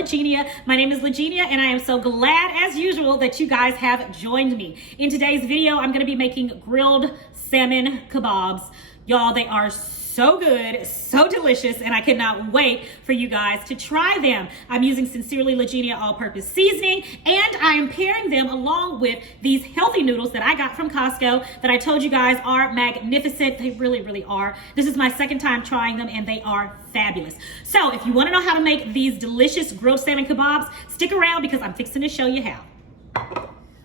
Legenia. My name is Legenia, and I am so glad, as usual, that you guys have joined me. In today's video, I'm going to be making grilled salmon kebabs. Y'all, they are so good, so delicious, and I cannot wait for you guys to try them. I'm using Sincerely Legenia all-purpose seasoning, and I am pairing them along with these healthy noodles that I got from Costco that I told you guys are magnificent. They really, really are. This is my second time trying them, and they are fabulous. So if you want to know how to make these delicious grilled salmon kebabs, stick around because I'm fixing to show you how.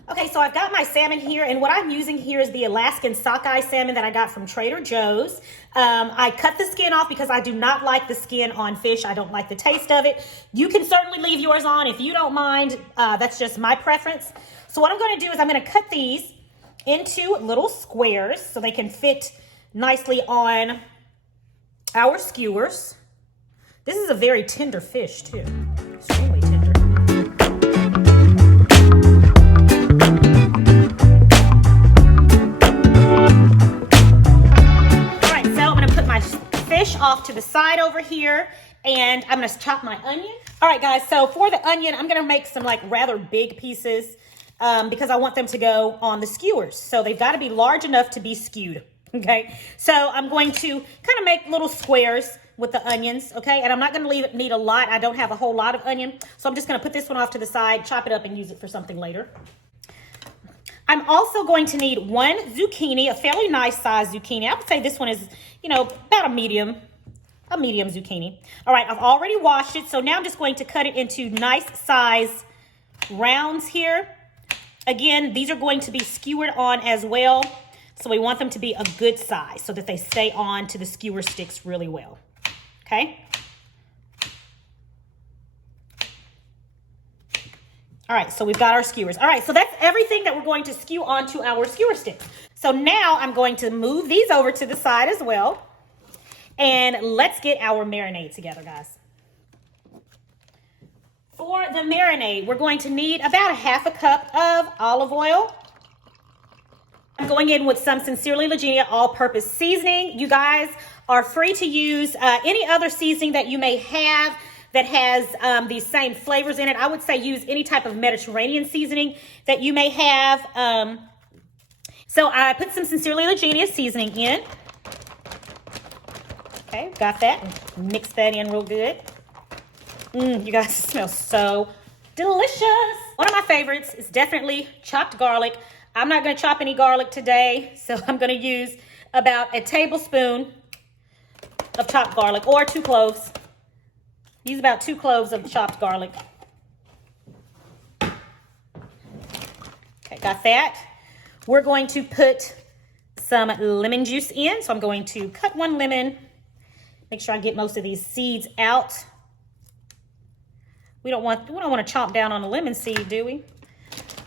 Okay, so I've got my salmon here, and what I'm using here is the Alaskan sockeye salmon that I got from Trader Joe's. I cut the skin off because I do not like the skin on fish. I don't like the taste of it. You can certainly leave yours on if you don't mind. That's just my preference. So what I'm going to do is I'm going to cut these into little squares so they can fit nicely on our skewers. This is a very tender fish, too. Extremely tender. Off to the side over here, and I'm going to chop my onion. All right, guys, so for the onion, I'm going to make some like rather big pieces because I want them to go on the skewers. So they've got to be large enough to be skewed, okay? So I'm going to kind of make little squares with the onions, okay? And I'm not going to need a lot. I don't have a whole lot of onion, so I'm just going to put this one off to the side, chop it up, and use it for something later. I'm also going to need one zucchini, a fairly nice size zucchini. I would say this one is, you know, about a medium zucchini. All right, I've already washed it, so now I'm just going to cut it into nice size rounds here. Again, these are going to be skewered on as well, so we want them to be a good size so that they stay on to the skewer sticks really well, okay? All right, so we've got our skewers. All right, so that's everything that we're going to skew onto our skewer sticks. So now I'm going to move these over to the side as well. And let's get our marinade together, guys. For the marinade, we're going to need about 1/2 cup of olive oil. I'm going in with some Sincerely Legenia all-purpose seasoning. You guys are free to use any other seasoning that you may have that has these same flavors in it. I would say use any type of Mediterranean seasoning that you may have. So I put some Sincerely Legenia seasoning in. Okay, got that. Mix that in real good. You guys, it smells so delicious. One of my favorites is definitely chopped garlic. I'm not going to chop any garlic today, so I'm going to use about a tablespoon of chopped garlic, or 2 cloves. Use about 2 cloves of chopped garlic. Okay, got that. We're going to put some lemon juice in. So I'm going to cut 1 lemon. Make sure I get most of these seeds out. We don't want to chomp down on a lemon seed, do we?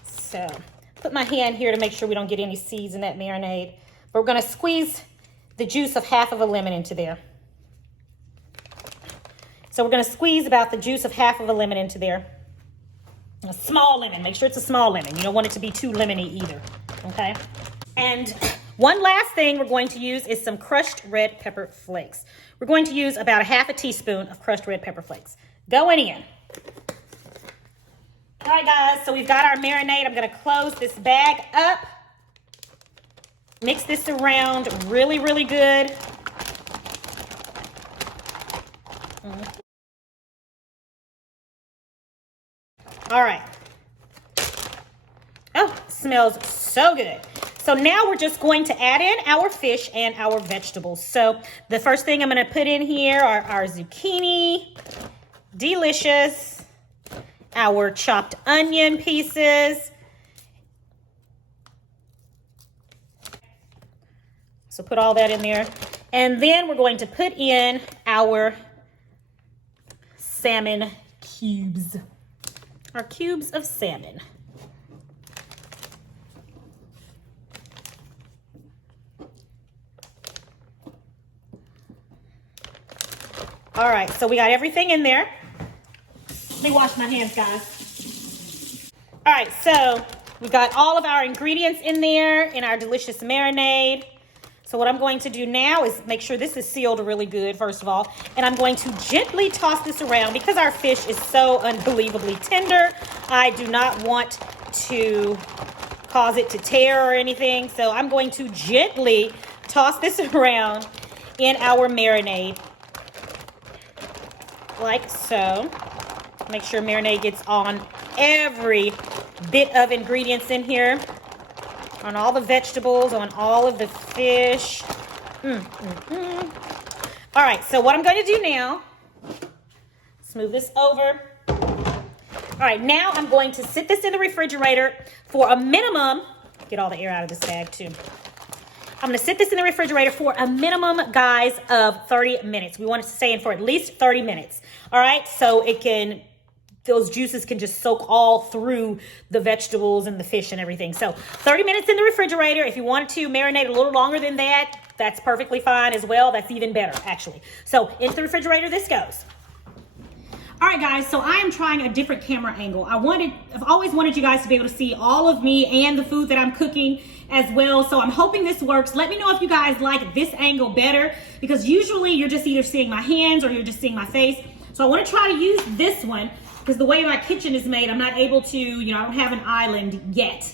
So put my hand here to make sure we don't get any seeds in that marinade. But we're going to squeeze the juice of 1/2 a lemon into there. So we're going to squeeze about the juice of 1/2 a lemon into there. A small lemon. Make sure it's a small lemon. You don't want it to be too lemony either. Okay? And one last thing we're going to use is some crushed red pepper flakes. We're going to use about 1/2 teaspoon of crushed red pepper flakes. Going in. All right, guys. So we've got our marinade. I'm going to close this bag up. Mix this around really, really good. All right. Oh, smells so good. So now we're just going to add in our fish and our vegetables. So the first thing I'm going to put in here are our zucchini, delicious, our chopped onion pieces. So put all that in there. And then we're going to put in our salmon cubes. Our cubes of salmon. All right, so we got everything in there. Let me wash my hands, guys. All right, so we got all of our ingredients in there in our delicious marinade. So what I'm going to do now is make sure this is sealed really good, first of all. And I'm going to gently toss this around because our fish is so unbelievably tender. I do not want to cause it to tear or anything. So I'm going to gently toss this around in our marinade. Like so. Make sure marinade gets on every bit of ingredients in here. On all the vegetables, on all of the fish. All right, so what I'm going to do now, let's move this over. All right, now I'm going to sit this in the refrigerator for a minimum, get all the air out of this bag too. I'm gonna sit this in the refrigerator for a minimum, guys, of 30 minutes. We want it to stay in for at least 30 minutes. All right, so it can, those juices can just soak all through the vegetables and the fish and everything. So 30 minutes in the refrigerator. If you wanted to marinate a little longer than that, that's perfectly fine as well. That's even better, actually. So into the refrigerator this goes. All right, guys, so I am trying a different camera angle. I've always wanted you guys to be able to see all of me and the food that I'm cooking as well. So I'm hoping this works. Let me know if you guys like this angle better, because usually you're just either seeing my hands or you're just seeing my face. So I want to try to use this one because the way my kitchen is made, I'm not able to, I don't have an island yet.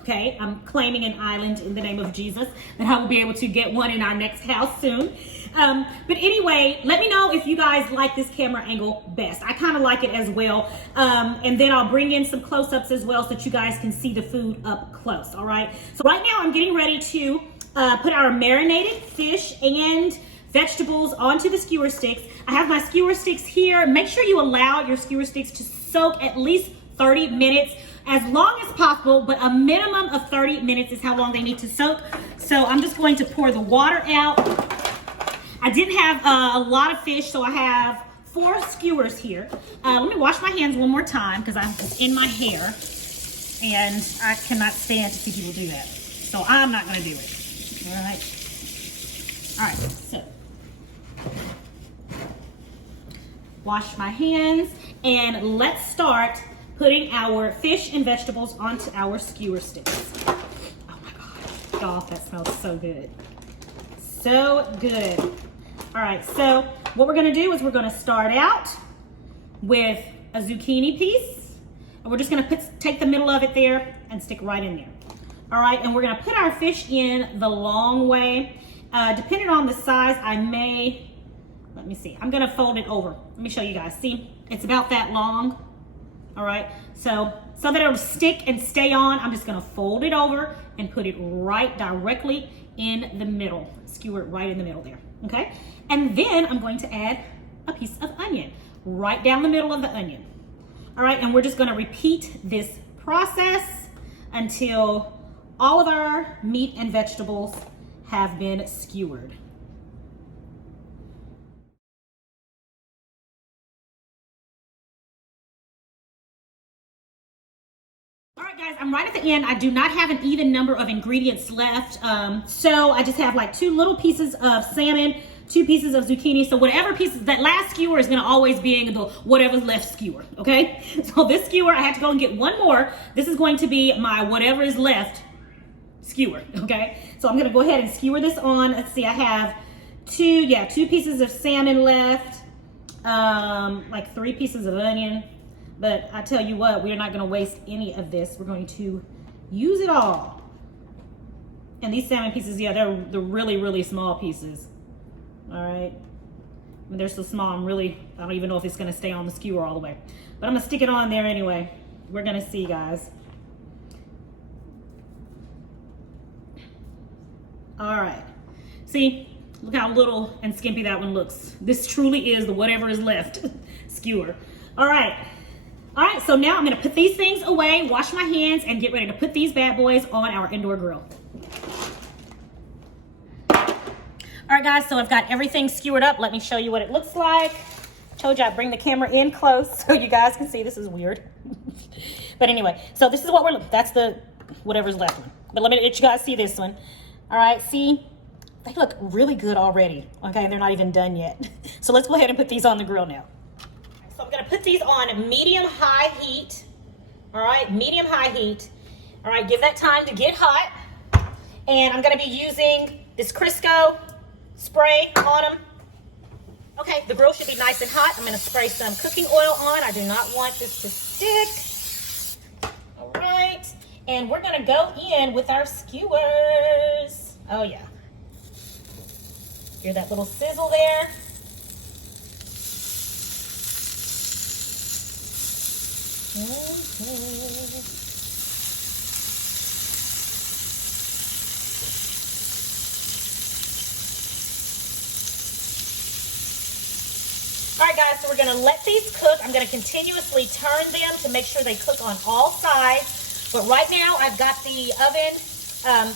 Okay, I'm claiming an island in the name of Jesus, that I will be able to get one in our next house soon. But anyway, let me know if you guys like this camera angle best. I kind of like it as well. And then I'll bring in some close-ups as well so that you guys can see the food up close, all right? So right now I'm getting ready to put our marinated fish and vegetables onto the skewer sticks. I have my skewer sticks here. Make sure you allow your skewer sticks to soak at least 30 minutes, as long as possible, but a minimum of 30 minutes is how long they need to soak. So I'm just going to pour the water out. I didn't have a lot of fish, so I have 4 skewers here. Let me wash my hands one more time because I'm in my hair and I cannot stand to see people do that. So I'm not gonna do it, all right? All right, so wash my hands and let's start putting our fish and vegetables onto our skewer sticks. Oh my God, y'all, that smells so good. So good. All right, so what we're gonna do is we're gonna start out with a zucchini piece, and we're just gonna take the middle of it there and stick right in there. All right, and we're gonna put our fish in the long way. Depending on the size, let me see, I'm gonna fold it over. Let me show you guys, see, it's about that long. All right, so that it'll stick and stay on, I'm just gonna fold it over and put it right directly in the middle. Skewer it right in the middle there, okay? And then I'm going to add a piece of onion right down the middle of the onion. All right, and we're just gonna repeat this process until all of our meat and vegetables have been skewered. Guys, I'm right at the end. I do not have an even number of ingredients left. So I just have like 2 little pieces of salmon, 2 pieces of zucchini. So whatever pieces, that last skewer is gonna always be in the whatever's left skewer, okay? So this skewer, I have to go and get 1 more. This is going to be my whatever is left skewer, okay? So I'm gonna go ahead and skewer this on. Let's see, I have 2 pieces of salmon left, like 3 pieces of onion. But I tell you what, we're not gonna waste any of this. We're going to use it all. And these salmon pieces, yeah, they're really, really small pieces. All right. I mean, they're so small, I don't even know if it's gonna stay on the skewer all the way. But I'm gonna stick it on there anyway. We're gonna see, guys. All right. See, look how little and skimpy that one looks. This truly is the whatever is left skewer. All right. All right, so now I'm gonna put these things away, wash my hands, and get ready to put these bad boys on our indoor grill. All right, guys, so I've got everything skewered up. Let me show you what it looks like. Told you I'd bring the camera in close so you guys can see. This is weird. But anyway, so this is what we're looking, that's the whatever's left one. But let you guys see this one. All right, see? They look really good already. Okay, they're not even done yet. So let's go ahead and put these on the grill now. So I'm gonna put these on medium-high heat. All right, medium-high heat. All right, give that time to get hot. And I'm gonna be using this Crisco spray on them. Okay, the grill should be nice and hot. I'm gonna spray some cooking oil on. I do not want this to stick. All right, and we're gonna go in with our skewers. Oh yeah. Hear that little sizzle there? All right, guys, so we're gonna let these cook. I'm gonna continuously turn them to make sure they cook on all sides. But right now, I've got the oven,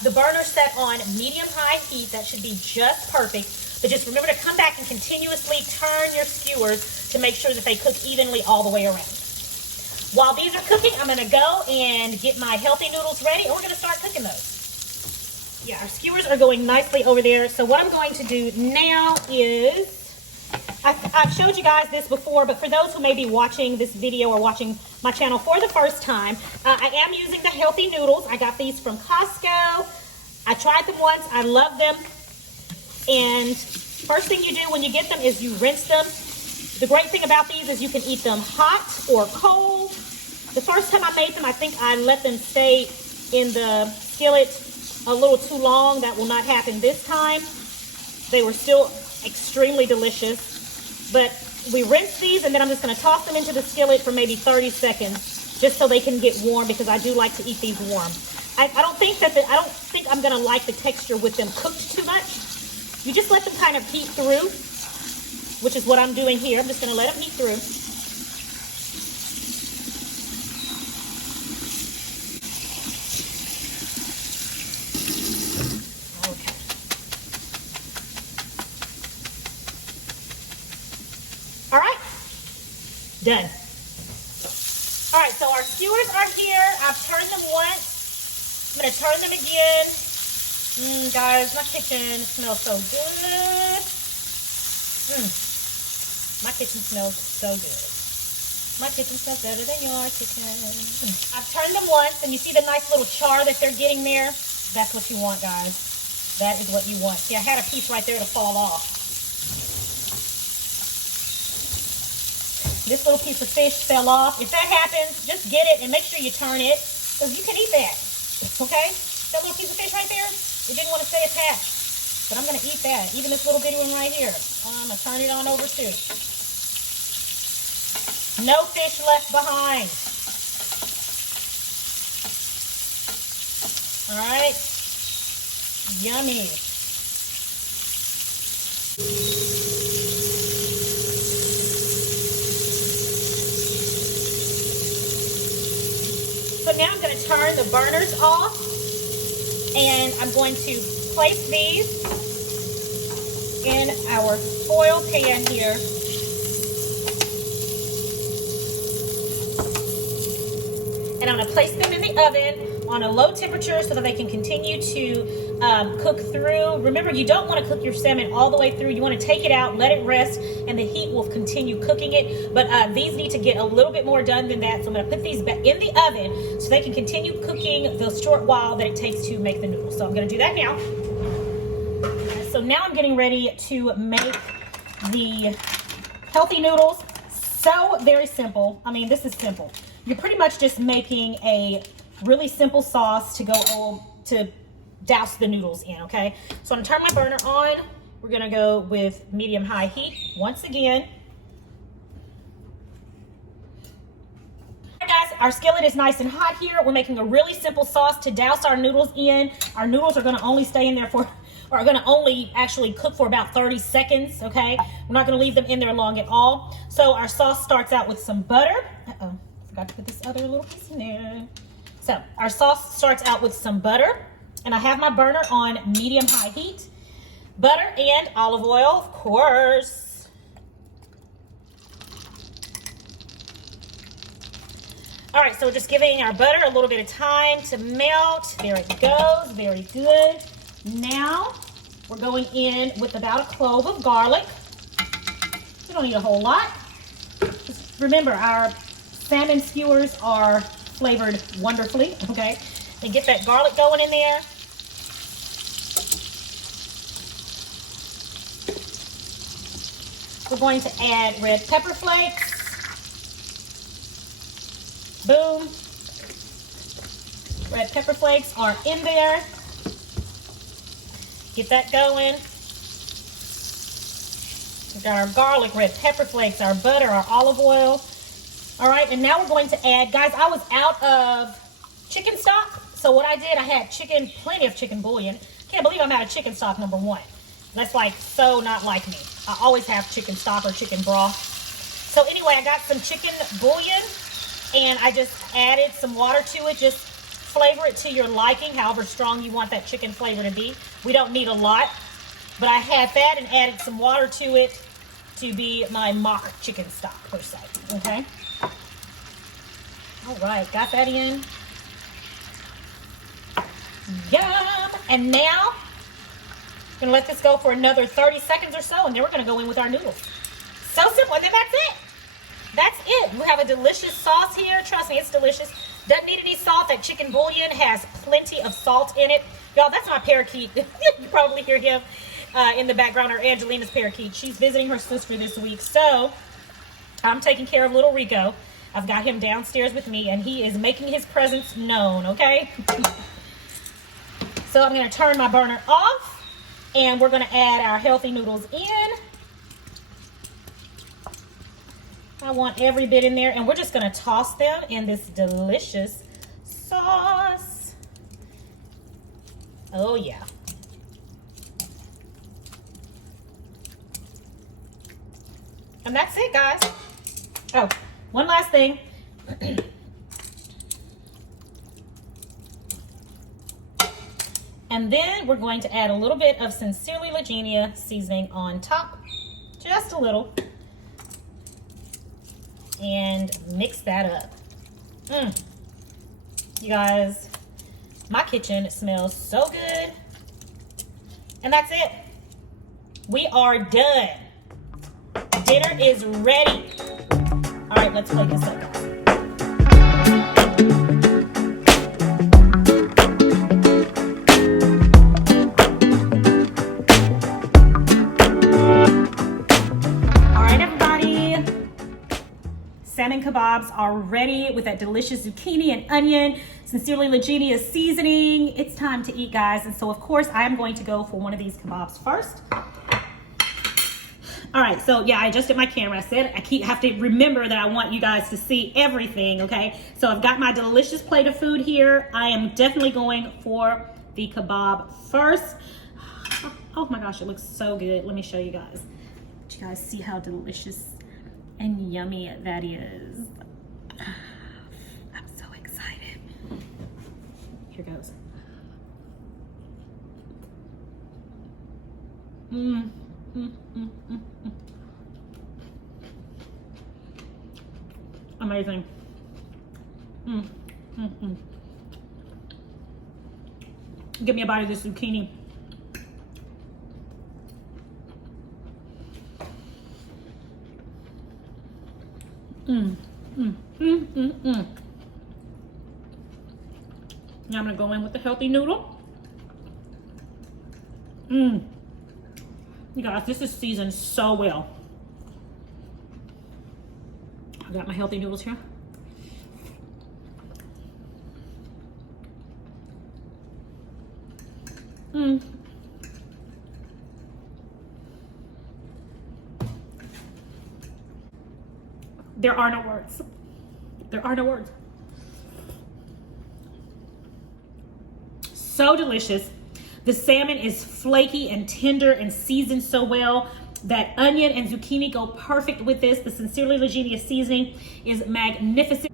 the burner set on medium-high heat. That should be just perfect. But just remember to come back and continuously turn your skewers to make sure that they cook evenly all the way around. While these are cooking, I'm gonna go and get my healthy noodles ready, and we're gonna start cooking those. Yeah, our skewers are going nicely over there. So what I'm going to do now is, I've showed you guys this before, but for those who may be watching this video or watching my channel for the first time, I am using the healthy noodles. I got these from Costco. I tried them once. I love them. And first thing you do when you get them is you rinse them. The great thing about these is you can eat them hot or cold. The first time I made them, I think I let them stay in the skillet a little too long. That will not happen this time. They were still extremely delicious. But we rinse these, and then I'm just going to toss them into the skillet for maybe 30 seconds, just so they can get warm, because I do like to eat these warm. I don't think I'm going to like the texture with them cooked too much. You just let them kind of heat through, which is what I'm doing here. I'm just going to let them heat through. All right, done. All right, so our skewers are here. I've turned them once. I'm gonna turn them again. Guys, my kitchen smells so good. My kitchen smells so good. My kitchen smells better than your kitchen. I've turned them once, and you see the nice little char that they're getting there? That's what you want, guys. That is what you want. See, I had a piece right there to fall off. This little piece of fish fell off. If that happens, just get it and make sure you turn it, because you can eat that, okay? That little piece of fish right there, it didn't want to stay attached, but I'm going to eat that. Even this little bitty one right here, I'm going to turn it on over too. No fish left behind. All right, yummy. So now I'm going to turn the burners off, and I'm going to place these in our foil pan here. And I'm going to place them in the oven on a low temperature so that they can continue to cook through. Remember, you don't want to cook your salmon all the way through. You want to take it out, let it rest, and the heat will continue cooking it. But these need to get a little bit more done than that. So I'm going to put these back in the oven so they can continue cooking the short while that it takes to make the noodles. So I'm going to do that now. So now I'm getting ready to make the healthy noodles. So very simple. I mean, this is simple. You're pretty much just making a really simple sauce to go to douse the noodles in, okay? So I'm gonna turn my burner on. We're gonna go with medium-high heat once again. All right, guys, our skillet is nice and hot here. We're making a really simple sauce to douse our noodles in. Our noodles are gonna only stay in there for, or are gonna only actually cook for about 30 seconds, okay? We're not gonna leave them in there long at all. So our sauce starts out with some butter. Uh-oh, forgot to put this other little piece in there. So our sauce starts out with some butter, and I have my burner on medium-high heat. Butter and olive oil, of course. All right, so we're just giving our butter a little bit of time to melt. There it goes, very good. Now we're going in with about a clove of garlic. We don't need a whole lot. Just remember, our salmon skewers are flavored wonderfully, okay? And get that garlic going in there. We're going to add red pepper flakes. Boom. Red pepper flakes are in there. Get that going. We've got our garlic, red pepper flakes, our butter, our olive oil. All right, and now we're going to add, guys, I was out of chicken stock. So what I did, I had chicken, plenty of chicken bouillon. Can't believe I'm out of chicken stock, number one. That's like so not like me. I always have chicken stock or chicken broth. So anyway, I got some chicken bouillon and I just added some water to it. Just flavor it to your liking, however strong you want that chicken flavor to be. We don't need a lot, but I had that and added some water to it to be my mock chicken stock per se, okay? All right, got that in. Yum! And now, I'm gonna let this go for another 30 seconds or so, and then we're gonna go in with our noodles. So simple, and then that's it. That's it. You have a delicious sauce here. Trust me, it's delicious. Doesn't need any salt. That chicken bouillon has plenty of salt in it. Y'all, that's my parakeet. You probably hear him in the background, or Angelina's parakeet. She's visiting her sister this week, so I'm taking care of little Rico. I've got him downstairs with me, and he is making his presence known, okay? So I'm going to turn my burner off, and we're going to add our healthy noodles in. I want every bit in there, and we're just going to toss them in this delicious sauce. Oh, yeah. And that's it, guys. Oh, one last thing. And then we're going to add a little bit of Sincerely Legenia seasoning on top. Just a little. And mix that up. You guys, my kitchen smells so good. And that's it. We are done. Dinner is ready. All right, let's play this up, guys. Salmon kebabs are ready with that delicious zucchini and onion, Sincerely Legenia seasoning. It's time to eat, guys. And so, of course, I am going to go for one of these kebabs first. All right, so yeah, I adjusted my camera. I said I have to remember that I want you guys to see everything, okay? So I've got my delicious plate of food here. I am definitely going for the kebab first. Oh my gosh, it looks so good. Let me show you guys. Did you guys see how delicious and yummy that is? I'm so excited. Here goes. Amazing. Give me a bite of this zucchini. Now I'm gonna go in with the healthy noodle. You guys, this is seasoned so well. I got my healthy noodles here. There are no words. There are no words. So delicious. The salmon is flaky and tender and seasoned so well. That onion and zucchini go perfect with this. The Sincerely Legenia seasoning is magnificent.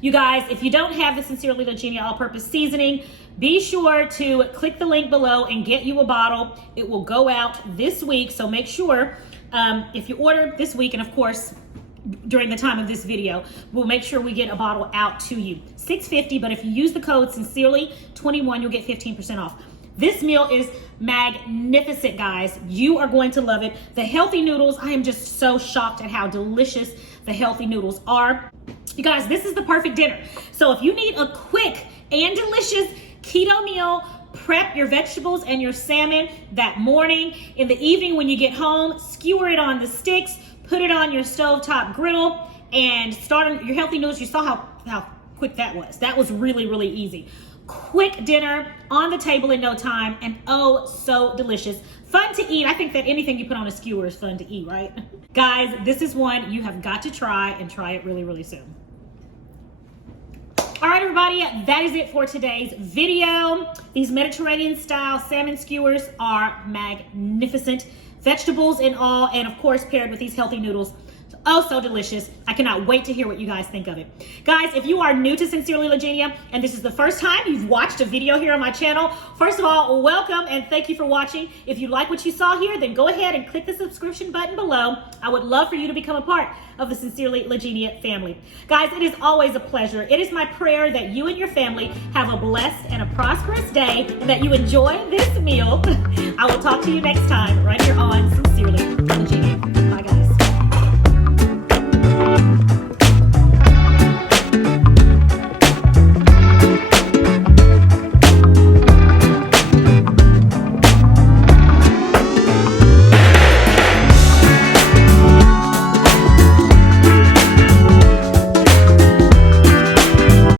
You guys, if you don't have the Sincerely Legenia all-purpose seasoning, be sure to click the link below and get you a bottle. It will go out this week, so make sure if you order this week, and of course, during the time of this video, we'll make sure we get a bottle out to you. $6.50, but if you use the code Sincerely21, you'll get 15% off. This meal is magnificent, guys. You are going to love it. The healthy noodles, I am just so shocked at how delicious the healthy noodles are. You guys, this is the perfect dinner. So if you need a quick and delicious keto meal prep your vegetables and your salmon that morning. In the evening when you get home, skewer it on the sticks, put it on your stovetop griddle, and start on your healthy noodles. You saw how quick that was. That was really, really easy. Quick dinner on the table in no time, and oh, so delicious. Fun to eat. I think that anything you put on a skewer is fun to eat, right? Guys, this is one you have got to try, and try it really, really soon. All right, everybody, that is it for today's video. These Mediterranean-style salmon skewers are magnificent. Vegetables and all, and of course, paired with these healthy noodles. Oh, so delicious. I cannot wait to hear what you guys think of it. Guys, if you are new to Sincerely Legenia, and this is the first time you've watched a video here on my channel, first of all, welcome and thank you for watching. If you like what you saw here, then go ahead and click the subscription button below. I would love for you to become a part of the Sincerely Legenia family. Guys, it is always a pleasure. It is my prayer that you and your family have a blessed and a prosperous day, and that you enjoy this meal. I will talk to you next time right here on Sincerely Legenia.